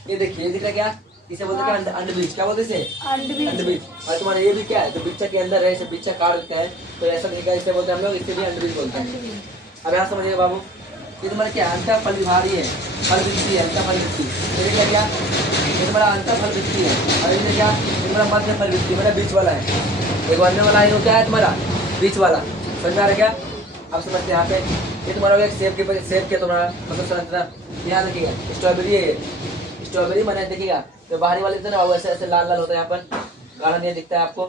ये देखिए, ये दिख रहा है क्या? इसे बोलते हैं अंडबीज। क्या बोलते हैं इसे? अंडबीज। और तुम्हारा ये भी क्या है? जो बिच्चा के अंदर है, इसे बिच्चा काट देते हैं तो ऐसा दिखेगा, इसे बोलते हैं हम लोग, इसे भी अंडबीज बोलते हैं। अब यहाँ समझिएगा बाबू, ये तुम्हारा क्या? अंतर फल विभारी है, फल विधि है, अंतर फल विधि। ये क्या? ये तुम्हारा अंतर फल विधि है, और ये क्या? ये तुम्हारा मध्य फल विधि, मतलब बीच वाला है। एक बनने वाला है, क्या है तुम्हारा? बीच वाला। समझ में आ रहा है क्या? अब समझते हैं यहाँ पे। ये तुम्हारा एक सेब के तुम्हारा मतलब संरचना। यहाँ देखिएगा स्ट्रॉबेरी है, स्ट्रॉबेरी मैंने देखिएगा तो बाहरी वाले थे ना, वैसे ऐसे लाल लाल होता है, यहाँ पर काला नहीं दिखता है आपको,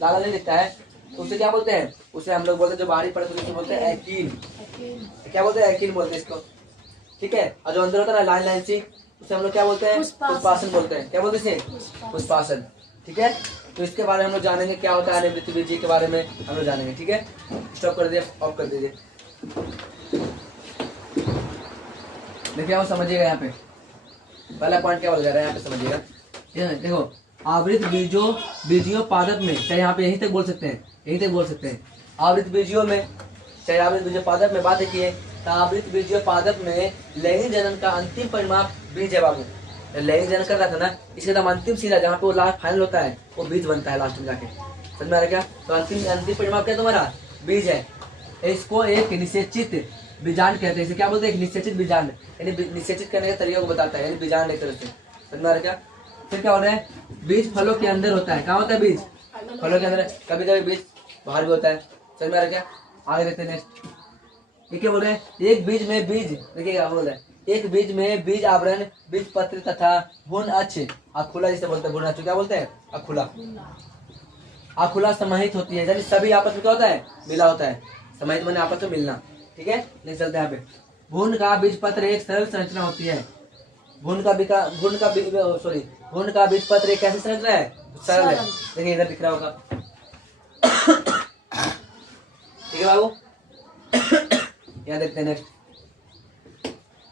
लाल नहीं दिखता है, तो उसे क्या बोलते हैं? उसे हम लोग बोलते हैं, जो बाहरी पड़े तो बोलते हैं एकीन। क्या बोलते हैं? एकीन बोलते हैं इसको। ठीक है, और जो अंदर होता है ना लाइन लाइन सी, उसे हम लोग क्या बोलते हैं? पुष्पासन बोलते हैं। क्या बोलते हैं इसे? पुष्पासन। ठीक है, तो इसके बारे में हम लोग जानेंगे, क्या होता है अनिवृत्त बीज के बारे में हम लोग जानेंगे। ठीक है, स्टॉप कर दिए, ऑफ कर दीजिए। देखिए आप समझिएगा, यहाँ पे पहला पॉइंट क्या बोला जा रहा है, यहाँ पे समझिएगा। देखो, आवृत बीजियों पादप में, चाहे यहाँ पे यहीं तक बोल सकते हैं, आवृत बीजियों में, चाहे आवृत बीजियों पादप में बात देखिए, तो आवृत बीजियों पादप में लैंगिक जनन का अंतिम परिणाम बीज है बाबू। लैंगिक जनन कर रहा था ना, इसके एकदम अंतिम सिरा जहाँ पे वो लास्ट फाइनल होता है, वो बीज बनता है लास्ट में जाके। समझ में आ रहा क्या? तो अंतिम परिणाम क्या तुम्हारा? बीज है। इसको एक निषेचित बीजांड कहते हैं। इसे क्या बोलते हैं? एक निषेचित बीजांड, यानी निषेचित करने के तरीके को बताता है, यानी बीजांड एक तरह से। समझ में आ रहा है क्या? फिर क्या हो रहा है? बीज फलों के अंदर होता है। कहाँ होता है बीज? फलों के अंदर। कभी कभी बीज बाहर भी होता है। समझ में आ रहा है क्या? आगे देखते हैं नेक्स्ट। ये क्या बोल रहे हैं? एक बीज में बीज, देखिए क्या बोल रहा है, एक बीज में बीज आवरण, बीज पत्र तथा भ्रूण अक्ष, अखुला जिसे बोलते हैं, भ्रूण अक्ष क्या बोलते हैं? अखुला। अखुला समाहित होती है, यानी सभी आपस में क्या होता है? मिला होता है। समाहित माने आपस में मिलना। ठीक है, नहीं चलते यहाँ पे। भ्रूण का बीज पत्र एक सरल संरचना होती है। भ्रूण का बीज पत्र एक कैसी संरचना है? सरल है। देखिए इधर दिख रहा होगा। ठीक है बाबू, यहाँ देखते हैं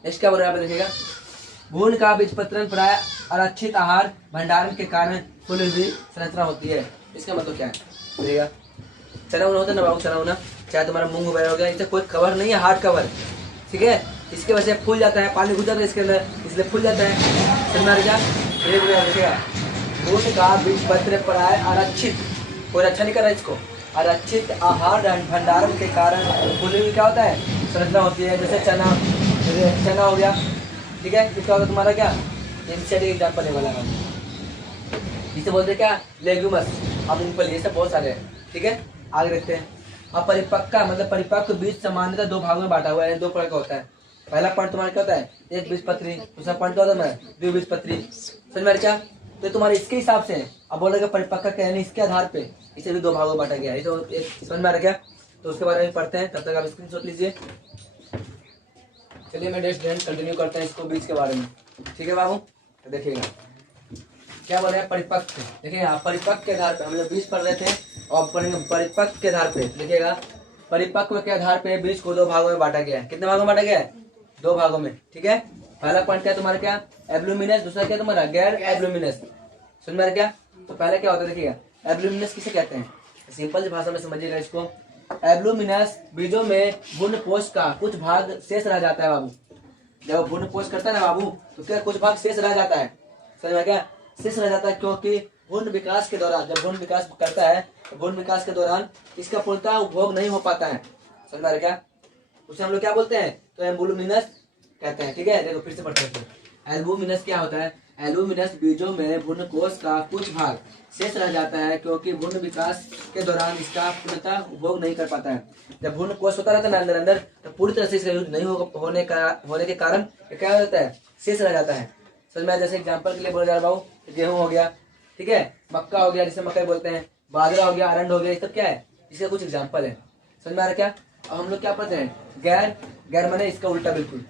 नेक्स्ट क्या बोल रहा है? आप देखिएगा, भ्रूण का बीजपत्रण प्राय आरक्षित आहार भंडारण के कारण फूली हुई संरचना होती है। इसका मतलब क्या है? देखिएगा, चना उना होता है ना बाबू, चना उना, चाहे तुम्हारा मूंग वगैरह हो गया, इससे कोई कवर नहीं है, हार्ड कवर। ठीक है, इसके वजह से फूल जाता है, पानी घुस जाता है इसके अंदर, इसलिए फूल जाता है। समझ क्या? देखिएगा, भ्रूण का बीजपत्र प्राय आरक्षित, कोई रक्षा नहीं कर रहा है इसको, आरक्षित आहार भंडारण के कारण फूली हुई क्या होता है? संरचना होती है। जैसे चना हो गया। ठीक है, इसका होगा तुम्हारा क्या? एग्जाम्पल है वाला, इसे बोलते हैं क्या? लेग्यूमस, मूंगफली, ये सब बहुत सारे हैं। ठीक है, आगे देखते हैं। अब परिपक्का मतलब परिपक्व बीज सामान्यतः दो भागों में बांटा हुआ है, दो प्रकार का होता है। पहला पॉइंट तुम्हारा क्या होता है? एक बीजपत्री। दूसरा पॉइंट क्या होता है? द्विबीजपत्री। समझ में क्या? तो तुम्हारे इसके हिसाब से अब बोलेगा परिपक्का क्या, यानी इसके आधार पे इसे भी दो भागों में बांटा गया है। समझ में आ रहा क्या? तो उसके बारे में पढ़ते हैं, तब तक आप स्क्रीनशॉट लीजिए। चलिए मैं नेक्स्ट कंटिन्यू करते हैं इसको बीज के बारे में। ठीक है बाबू, तो देखिएगा क्या बोल रहे हैं? परिपक्व। देखिए आप परिपक्व के आधार पे हम लोग बीज पढ़ रहे थे, और परिपक्व के आधार पे देखिएगा, परिपक्व के आधार पे बीज को दो भागों में बांटा गया है। कितने भागों में बांटा गया है? दो भागों में। ठीक है, पहला पॉइंट क्या तुम्हारा? क्या? एब्लुमिनस। दूसरा क्या तुम्हारा? गैर एब्लुमिनस। सुन में क्या? तो पहले क्या होता है देखिएगा, एब्लुमिनस किसे कहते हैं? सिंपल सी भाषा में समझिएगा इसको। एब्लुमिनस बीजों में भ्रूणपोष का कुछ भाग शेष रह जाता है बाबू। जब भ्रूणपोष करता है ना बाबू, तो क्या कुछ भाग शेष रह जाता है? समझ में क्या? शेष रह जाता है क्योंकि भ्रूण विकास के दौरान, जब भ्रूण विकास करता है तो भ्रूण विकास के दौरान इसका पूर्णतः उपभोग नहीं हो पाता है। समझ में क्या? उसे हम लोग क्या बोलते हैं? तो एल्बुमिनस कहते हैं। ठीक है, देखो फिर से पढ़ते हैं। एल्बुमिनस क्या होता है? एल्बुमिनस बीजों में भ्रूणकोश का कुछ भाग शेष रह जाता है क्योंकि भ्रूण विकास के दौरान इसका पूर्णतः उपभोग नहीं कर पाता है। जब भ्रूणकोश होता रहता है ना अंदर तो पूरी तरह से इसका यूज नहीं होने के कारण क्या होता है? शेष रह जाता है। समझ में? जैसे एग्जाम्पल के लिए बोला जा रहा हूँ, गेहूं हो गया, ठीक है, मक्का हो गया जिसे मकई बोलते हैं, बाजरा हो गया, अरंड हो गया, ये सब क्या है? इसका कुछ एग्जाम्पल है। समझ में आ रहा क्या? अब हम लोग क्या पढ़ते हैं? गैर माने इसका उल्टा, बिल्कुल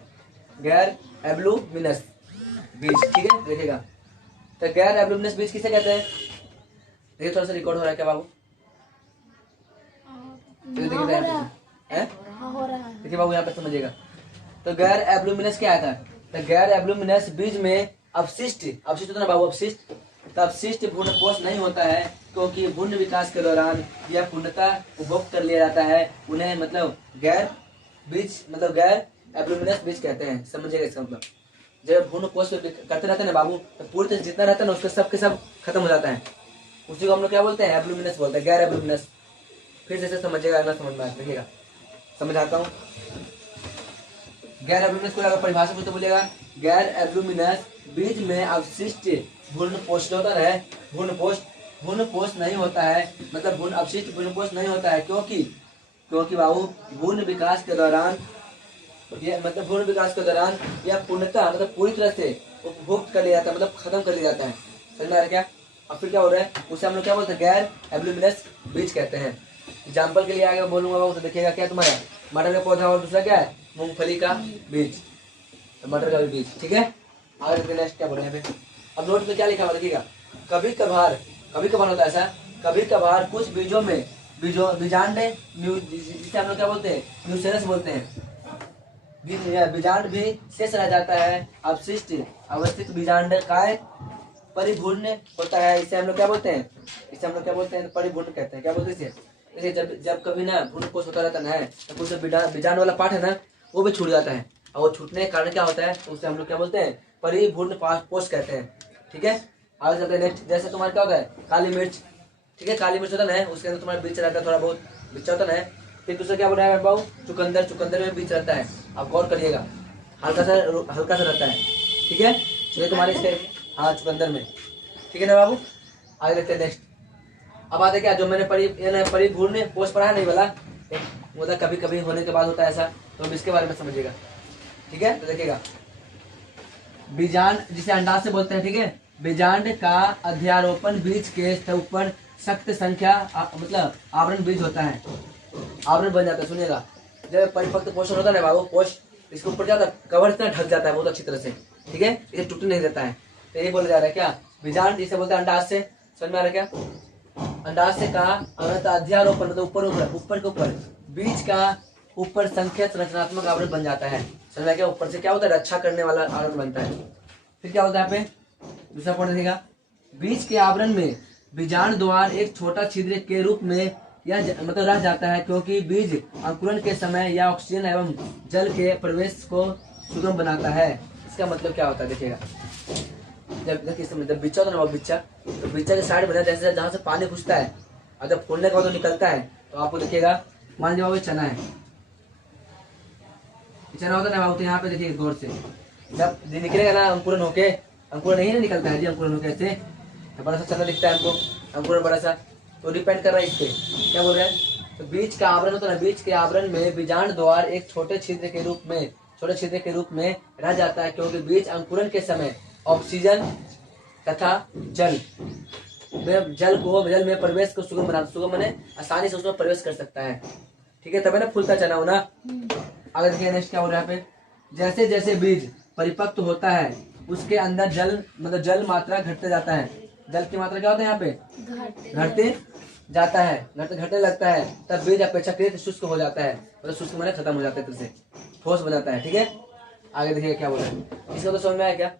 गैर एब्लुमिनस बीज। ठीक है, देखिएगा, तो गैर एब्लुमिनस बीज किसे कहते हैं? देखिए थोड़ा सा रिकॉर्ड हो रहा है क्या बाबू? देखिए बाबू यहाँ पे समझिएगा। तो गैर एब्लुमिनस क्या आता है? तो गैर एब्लुमिनस बीज में अवशिष्ट होता है बाबू, अवशिष्ट भ्रूणपोष नहीं होता है क्योंकि भ्रूण विकास के दौरान यह पूर्णतः उपभोग कर लिया जाता है। उन्हें मतलब गैर एब्लुमिनस बीज कहते हैं। समझिएगा इसका मतलब, जब भ्रूणपोष करते रहते हैं ना बाबू, तो पूरी तरह जितना रहता है ना उसके सब के सब खत्म हो जाता है। उसी को हम लोग क्या बोलते हैं? एब्लुमिनस बोलते हैं, गैर एब्लुमिनस। फिर जैसे समझिएगा, अगला समझ में देखिएगा, समझाता हूँ। गैर एब्लुमिनस को अगर परिभाषा पूछते बोलेगा, गैर एब्लुमिनस बीज में अवशिष्ट भ्रूणपोष होता है, भ्रूणपोष नहीं होता है, मतलब अवशिष्ट भ्रूणपोष नहीं होता है क्योंकि बाबू भ्रूण विकास के दौरान यह पूर्णतः मतलब पूरी तरह से उपभोग कर लिया जाता है, मतलब खत्म कर लिया जाता है। समझ में आ रहा क्या? अब फिर क्या हो रहा है? उसे हम लोग क्या बोलते हैं? गैर एब्लुमिनस बीज कहते हैं। एग्जाम्पल के लिए आगे बोलूंगा बाबू, तो देखिएगा क्या तुम्हारा मटर का पौधा, और दूसरा क्या है? मूंगफली का बीज, तो मटर का भी बीज। ठीक है, आगे नेक्स्ट क्या बोल रहे हैं? अब नोट में क्या लिखा हुआ देखिएगा, कभी कभार होता है ऐसा, कभी कभार कुछ बीजों में बीजांड, जिसे हम लोग क्या बोलते हैं? न्यूसेरस बोलते हैं। बीजांड भी शेष रह जाता है। अवस्थित बीजांड काय परिभूर्ण होता है, इसे हम लोग क्या बोलते हैं? परिभूर्ण कहते हैं। क्या बोलते हैं इसे? जब कभी ना भ्रूणपोष होता रहता है तो कुछ बीजांड वाला पार्ट है ना, वो भी छूट जाता है, और वो छूटने के कारण क्या होता है? तो उसे हम लोग क्या बोलते हैं? परिभूर्ण पोष कहते हैं। ठीक है, आगे चलते हैं नेक्स्ट। जैसे तुम्हारा क्या होता है? काली मिर्च। ठीक है, काली मिर्च होता है, उसके अंदर तुम्हारा बीज रहता है, थोड़ा बहुत बिच्चा होता है, फिर दूसरा क्या बोल रहा है बाबू, चुकंदर, चुकंदर में बीज रहता है, आप गौर करिएगा, हल्का सा रहता है, ठीक है। चलिए तुम्हारे इसके, हाँ चुकंदर में, ठीक है ना बाबू। आगे देखते हैं नेक्स्ट। अब आते क्या, जो मैंने परिपूर्ण पोष पढ़ा नहीं वाला, वो था कभी कभी होने के बाद होता है ऐसा, तो हम इसके बारे में समझिएगा, ठीक है। तो देखिएगा, बीजांड जिसे अंडाशय से बोलते हैं, ठीक है। बीजांड का अध्यारोपण बीज के ऊपर सख्त संख्या मतलब आवरण बीज होता है, आवरण बन जाता है। सुनिएगा, जब परिपक्व पोषण होता है ना बाबू, पोष इसके ऊपर क्या होता है, कवर इतना ढक जाता है बहुत अच्छी तरह से, ठीक है, इसे टूट नहीं देता है। तो ये बोला जा रहा है क्या, बीजांड जिसे बोलते हैं अंडाशय से, समझ में आ रहा है क्या। अंडाशय का अध्यारोपण मतलब ऊपर के ऊपर बीज का ऊपर संख्या रचनात्मक आवरण बन जाता है, समझ में क्या। ऊपर से क्या होता है, रक्षा करने वाला आवरण बनता है। फिर क्या होता है यहाँ पे, दूसरा पॉइंट देखिएगा, बीज के आवरण में बीजांड द्वार एक छोटा छिद्र के रूप में यह मतलब रह जाता है, क्योंकि बीज अंकुरण के समय या ऑक्सीजन एवं जल के प्रवेश को सुगम बनाता है। इसका मतलब क्या होता है देखिएगा, जब बिच्चा होता है ना, बिच्चा, तो बिच्चा के साइड बना जैसे जहाँ से पानी घुसता है और जब फूलने के बाद निकलता है, तो आपको देखिएगा, मान लीजिए बाबू चना है, चना होता है ना बाबू, तो यहाँ पे देखिए गौर से, जब निकलेगा ना अंकुरन होके, अंकुरन नहीं ना निकलता है जी, अंकुरन होके ऐसे तो बड़ा सा चना दिखता है हमको, अंकुरन बड़ा सा, तो डिपेंड कर रहा है इस पे, क्या बोल रहे हैं। तो बीज का आवरण होता है ना, बीज के आवरण में बीजांड द्वार एक छोटे छिद्र के रूप में रह जाता है, क्योंकि बीज अंकुरन के समय ऑक्सीजन तथा जल में प्रवेश को सुगम बना, सुगम माने आसानी से उसमें प्रवेश कर सकता है, ठीक है, तभी ना फूलता चना होना। आगे देखिए नेक्स्ट क्या हो रहा है यहाँ पे, जैसे जैसे बीज परिपक्व होता है उसके अंदर जल मात्रा घटते जाता है, जल की मात्रा क्या होता है यहाँ पे, घटते जाता है, घटने लगता है, तब बीज अपेक्षाकृत शुष्क हो जाता है, मतलब शुष्क माने खत्म हो जाता है, तुझसे ठोस बन जाता है, ठीक है। आगे देखिए क्या बोल रहा है, इसका तो समझ में आया क्या।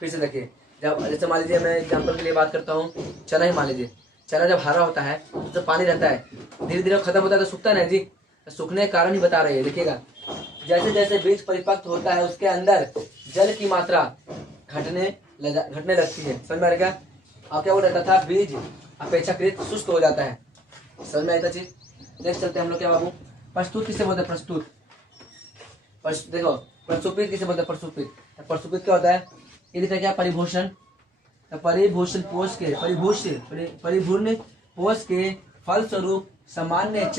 फिर से देखिए, जब जैसे मान लीजिए मैं एग्जाम्पल के लिए बात करता हूँ, चना ही मान लीजिए, चना जब हरा होता है तो पानी रहता है, धीरे धीरे खत्म होता है तो सूखता है ना जी, तो सूखने के कारण ही बता रही है। देखिएगा, जैसे जैसे बीज परिपक्व होता है उसके अंदर जल की मात्रा घटने लगती है, समझ में आ रहा क्या। आप क्या बोल रहे था, बीज अपेक्षाकृत शुष्क हो जाता है, समझ में आई चीज। नेक्स्ट चलते हैं हम लोग क्या बाबू, प्रस्तुत किसे बोलते हैं, प्रस्तुत, देखो प्रस्तुपित किसे बोलते हैं, प्रस्तुपित क्या होता है, ये दिखता है क्या, परिभूषण, परिपूर्ण पोष के फल स्वरूप सामान्य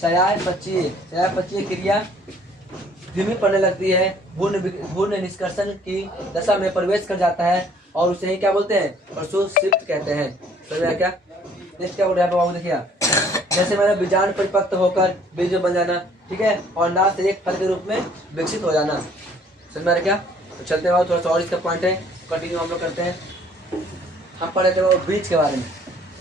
चयापचयी क्रिया धीमी पड़ने लगती है, भूर्ण निष्कर्षण की दशा में प्रवेश कर जाता है और उसे ही क्या बोलते हैं, प्रसूषित कहते हैं, समझ में आया क्या। नेक्स्ट क्या बोल रहा है बाबू देखिए, जैसे मैंने बीजांड परिपक्व होकर बीज बन जाना, ठीक है, और अंडाशय से एक फल के रूप में विकसित हो जाना, समझ में आ रहा क्या। तो चलते हैं थोड़ा सा और इसका पॉइंट है, कंटिन्यू हम लोग करते हैं। हम पढ़े थे वो बीज के बारे में,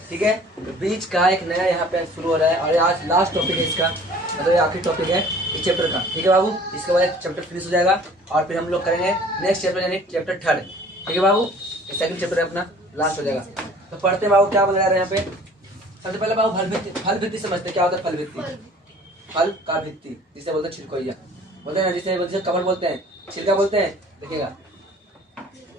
ठीक है, बीज का एक नया यहाँ पे शुरू हो रहा है, और आज लास्ट टॉपिक है इसका, मतलब ये आखिरी टॉपिक है इस चैप्टर का, ठीक है बाबू। इसके बाद चैप्टर फिनिश हो जाएगा और फिर हम लोग करेंगे नेक्स्ट चैप्टर यानी चैप्टर 3, ठीक है बाबू। सेकंड चैप्टर अपना लास्ट हो जाएगा। तो पढ़ते हैं बाबू, क्या बोल रहा है यहाँ पे। सबसे पहले बाबू फल भित्ति समझते क्या होता है, फल भित्ति, फल का भित्ति जिसे बोलते हैं छिलकोइया, बोलते हैं जिसे कमल बोलते हैं, छिलका बोलते हैं। देखिएगा,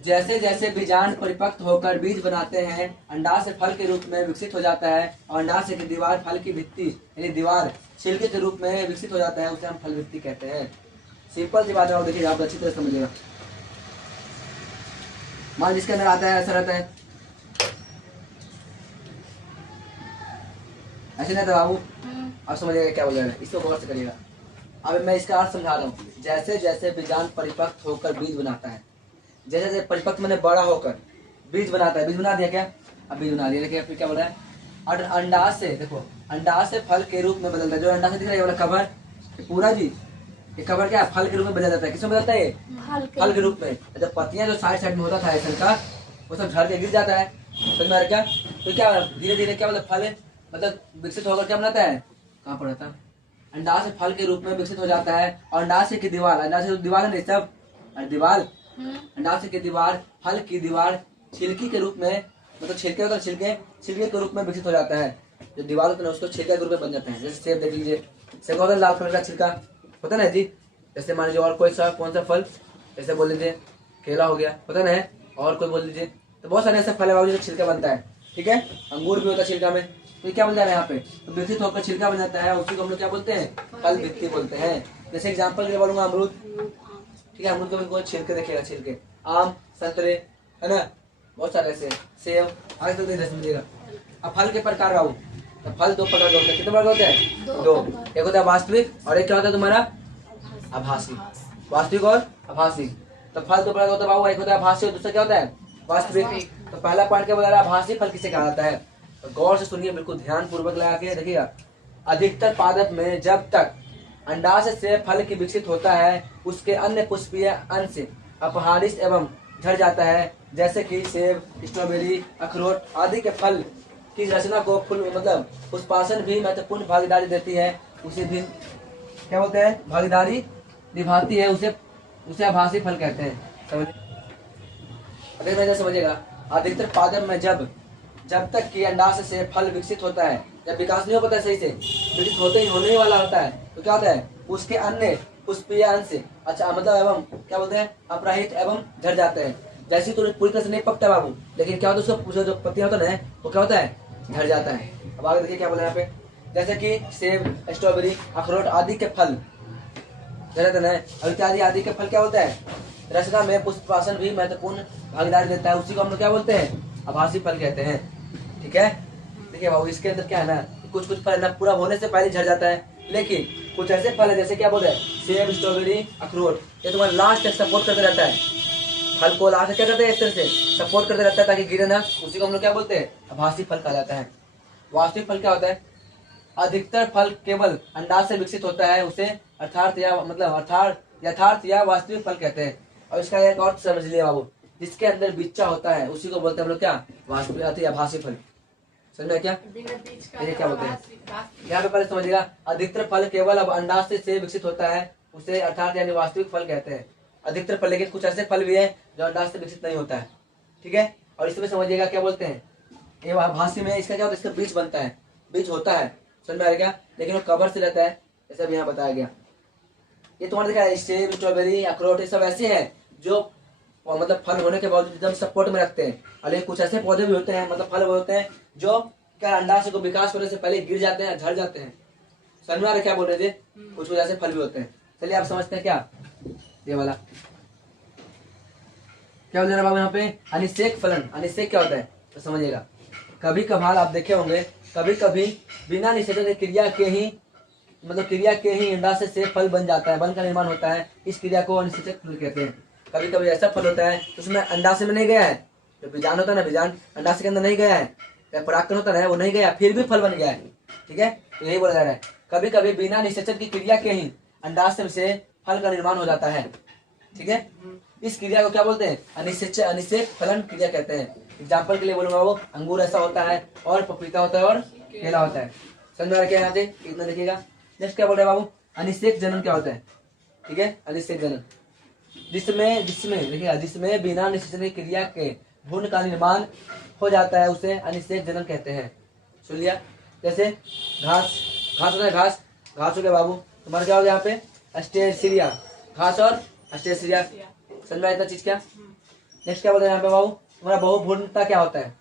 जैसे जैसे बीजांड परिपक्व होकर बीज बनाते हैं, अंडाशय फल के रूप में विकसित हो जाता है और अंडाशय की दीवार फल की भित्ति यानी दीवार छिलके के रूप में विकसित हो जाता है, उसे हम फल भित्ति कहते हैं। सिंपल सी बात है, देखिए आप अच्छी तरह समझिएगा। मान जिसके अंदर आता है ऐसा रहता है, ऐसे नहीं था बाबू, आप समझिएगा क्या बोल रहे हैं, इसको गौर से करिएगा। अब मैं इसका अर्थ समझा रहा हूँ। जैसे जैसे बीजांड परिपक्व होकर बीज बनाता है, जैसे जैसे परिपक्व मैंने बड़ा होकर बीज बनाता है, बीज बना दिया क्या, अब बीज बना दिया, देखिए फिर क्या बोल रहा है, और अंडाशय देखो, अंडाशय फल के रूप में बदलता है। जो अंडाशय दिख रहा है ये वाला कवर, पूरा जी ये कवर क्या है, फल के रूप में बदल जाता है। किसमें बदलता है, फल के रूप में। जब पत्तियां जो साइड में होता था ऐसा का, वो सब झड़ के गिर जाता है, समझ में आ रहा क्या। तो क्या धीरे धीरे क्या मतलब फल मतलब विकसित होकर क्या बनाता है, कहाँ पड़ा था, अंडाशय फल के रूप में विकसित हो जाता है और अंडाशय की दीवार, अंडाशय दीवार है सब, दीवार अंडाशय की दीवार फल की दीवार छिलकी के रूप में, मतलब छिलके होता है, छिलके के रूप में विकसित हो जाता है। जो दीवार होता है उसको छिलके के रूप में बन जाता है। जैसे सेब देख लीजिए, सेब होता है लाल कलर का छिलका होता है ना जी। जैसे मान लीजिए और कोई सा कौन सा फल, जैसे बोल लीजिए केला हो गया, होता ना है, और कोई बोल लीजिए, तो बहुत सारे ऐसे फल है जो छिलका बनता है, ठीक है। अंगूर भी होता है छिलका में, तो क्या बन जा रहा है यहाँ पे, तो विकसित होकर छिलका बन जाता है, उसी को हम लोग क्या बोलते हैं, फल वित्ती बोलते हैं। जैसे एग्जाम्पल के लिए बोलूंगा अमरूद, ठीक है, अमरूद को भी छिलके देखिएगा, छिलके, आम, संतरे, है ना, बहुत सारे ऐसे, सेब, आगे तक नहीं मिलेगा। अब फल के प्रकार बाबू, तो फल दो प्रकार के होते हैं, कितने प्रकार के होते हैं, दो, एक होता है वास्तविक और एक क्या होता है तुम्हारा आभासी, वास्तविक और आभासी। तो फल दो प्रकार का होता है बाबू, एक होता है आभासी और दूसरा क्या होता है वास्तविक। तो पहला पॉइंट क्या बता रहा है, आभासी फल किसे कहा जाता है, तो गौर से सुनिए, बिल्कुल ध्यान पूर्वक लगा के देखिएगा। अधिकतर पादप में जब तक अंडाशय से फल की विकसित होता है उसके अन्य पुष्पीय अंश अपहारित एवं झड़ जाता है, जैसे कि सेब, स्ट्रॉबेरी, अखरोट आदि के फल की रचना को फूल मतलब पुष्पासन भी महत्वपूर्ण भागीदारी देती है, उसे भी क्या बोलते हैं, भागीदारी निभाती है, उसे आभासी फल कहते हैं। समझ, अगर मैं समझिएगा, अधिकतर पादप में जब तक कि अंडाशय से फल विकसित होता है, जब विकास नहीं हो पाता है सही से, विकसित होते ही होने वाला होता है, तो क्या होता है, उसके अन्य पुष्पीय अंश अच्छा मतलब एवं क्या बोलते हैं अपराहित एवं झड़ जाते हैं। जैसे तो पूरी तरह से नहीं पकता बाबू, लेकिन क्या होता है उसका जो पत्तियां होता है वो क्या होता है, झड़ जाता है। अब आगे देखिए क्या बोला यहाँ पे, जैसे कि सेब, स्ट्रॉबेरी, अखरोट आदि के फल इत्यादि आदि के फल क्या होता है, रचना में पुष्पासन भी महत्वपूर्ण भागीदारी देता है, उसी को हम लोग क्या बोलते हैं, आभासी फल कहते हैं। ठीक है, देखिए बाबू इसके अंदर क्या है ना, कुछ कुछ फल ना पूरा होने से पहले झड़ जाता है, लेकिन कुछ ऐसे फल है जैसे क्या बोलते हैं सेब, स्ट्रॉबेरी, अखरोट, ये तुम्हारा लास्ट तक सपोर्ट करते रहता है, फल को लास्ट क्या करते हैं, इस तरह से सपोर्ट करते रहता है ताकि गिरे ना, उसी को हम लोग क्या बोलते हैं, आभासी फल कहा जाता है। वास्तविक फल क्या होता है, अधिकतर फल केवल अंडाशय से विकसित होता है, उसे अर्थात यथार्थ या वास्तविक फल कहते हैं। और इसका एक और समझ लिया बाबू, जिसके अंदर बिच्चा होता है उसी को बोलते हैं हम लोग क्या, वास्तविक आभासी फल। समझ में क्या, ये क्या बोलते हैं, यहाँ पे पहले समझिएगा, अधिकतर फल केवल अब अंडाशय से विकसित होता है, उसे अर्थात यानी वास्तविक फल कहते हैं। अधिकतर फल, लेकिन कुछ ऐसे फल भी है जो अंडाशय से विकसित नहीं होता है। ठीक है, और इसमें समझिएगा क्या बोलते हैं, ये आभासी में इसका क्या होता है, इसका बीज बनता है, बीज होता है, समझ में आ गया, लेकिन वो कवर से रहता है, जैसा भी यहाँ बताया गया। ये तुम्हारा देखा है सेब, स्ट्रॉबेरी, अखरोट ये सब ऐसे हैं जो मतलब फल होने के बावजूद एकदम सपोर्ट में रखते हैं, और ये कुछ ऐसे पौधे भी होते हैं मतलब फल होते हैं जो क्या अंडाशय को विकास होने से पहले गिर जाते हैं, झड़ जाते हैं। समझ में आ रहा है क्या बोल रहे थे, कुछ कुछ ऐसे फल भी होते हैं। चलिए आप समझते हैं क्या, ये वाला क्या बोल रहा बाबू यहाँ पे, अनिषेक फलन, अनिषेक क्या होता है तो समझिएगा। कभी कभार आप देखे होंगे, कभी कभी बिना निषेचन क्रिया के ही अंडाशय से फल बन जाता है, बन का निर्माण होता है, इस क्रिया को अनिषेचक फल कहते हैं। कभी कभी ऐसा फल होता है उसमें अंडाशय में नहीं गया है, जो बीजाणु होता है ना, बीजाणु अंडाशय के अंदर नहीं गया है, परागकण होता है वो नहीं गया, फिर भी फल बन गया है। ठीक है, यही बोला जा रहा है, कभी कभी बिना निषेचन की क्रिया के ही अंडाशय से फल का निर्माण हो जाता है। ठीक है, इस क्रिया को क्या बोलते हैं, अनिषेक फलन क्रिया कहते हैं। एग्जाम्पल के लिए बोलूंगा, वो अंगूर ऐसा होता है और पपीता होता है और केला होता है। समझ में आ रहा है, इतना देखिएगा। नेक्स्ट क्या बोल रहे हैं बाबू, अनिषेक जनन क्या होता है। ठीक है, अनिषेक जनन जिसमें बिना निषेचन की क्रिया के भ्रूण का निर्माण हो जाता है, उसे अनिषेक जनन कहते हैं। सुन लिया, जैसे घास होता है, घास हो गया बाबू, तुम्हारा क्या हो गया यहाँ पे, अस्टेरिया, घास और अस्टेरिया। समझ में इतना चीज क्या। नेक्स्ट क्या बोल रहे हैं यहाँ पे बाबू, तुम्हारा बहुभ्रूणता क्या होता है।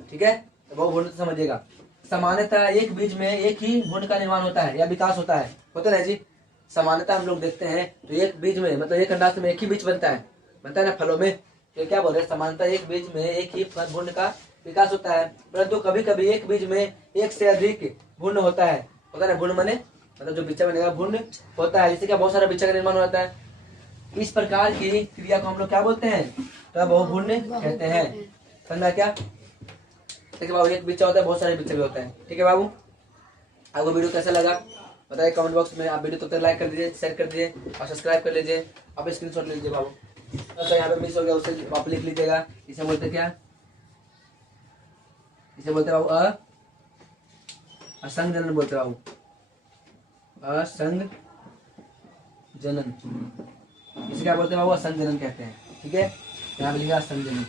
ठीक है, तो बहुभ्रूणता समझिएगा, सामान्यतः एक बीज में एक ही भ्रूण का निर्माण होता है या विकास होता है ना जी। सामान्यतः हम लोग देखते हैं तो एक बीज में मतलब एक अंडाशय में एक ही बीज बनता है ना फलों में। तो क्या बोल रहे हैं, सामान्यतः एक बीज में एक ही भ्रूण का विकास होता है, परंतु कभी कभी एक बीज में एक से अधिक भ्रूण होता है ना, भ्रूण माने मतलब जो बिच्चा बनेगा भ्रूण होता है, जिससे क्या बहुत सारा बिच्चा का निर्माण होता है। इस प्रकार की क्रिया को हम लोग क्या बोलते हैं, तो बहुभ्रूण कहते हैं। समझा क्या। देखिए बाबू, एक बिच्चा होता है, बहुत सारे बिच्चे भी होते हैं। ठीक है बाबू, आपको वीडियो कैसा लगा बताइए कमेंट बॉक्स में। आप वीडियो तक लाइक कर दीजिए, शेयर कर दीजिए और सब्सक्राइब कर लीजिए। आप स्क्रीनशॉट ले लीजिए बाबू, तो यहाँ पे मिस हो गया उसे आप लिख लीजिएगा। इसे बोलते क्या, इसे बोलते बाबू असंग जनन बोलते बाबू, असंग जनन। इसे क्या बोलते हैं बाबू, असंग जनन कहते हैं। ठीक है, यहाँ पे लिखा असंग जनन।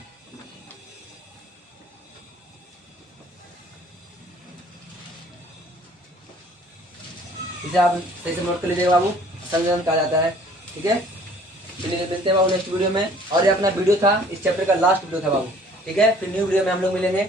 इसे आप सही से नोट कर लीजिएगा बाबू, संजन कहा जाता है। ठीक है, चलिए मिलते हैं बाबू नेक्स्ट वीडियो में। और ये अपना वीडियो था, इस चैप्टर का लास्ट वीडियो था बाबू। ठीक है, फिर न्यू वीडियो में हम लोग मिलेंगे।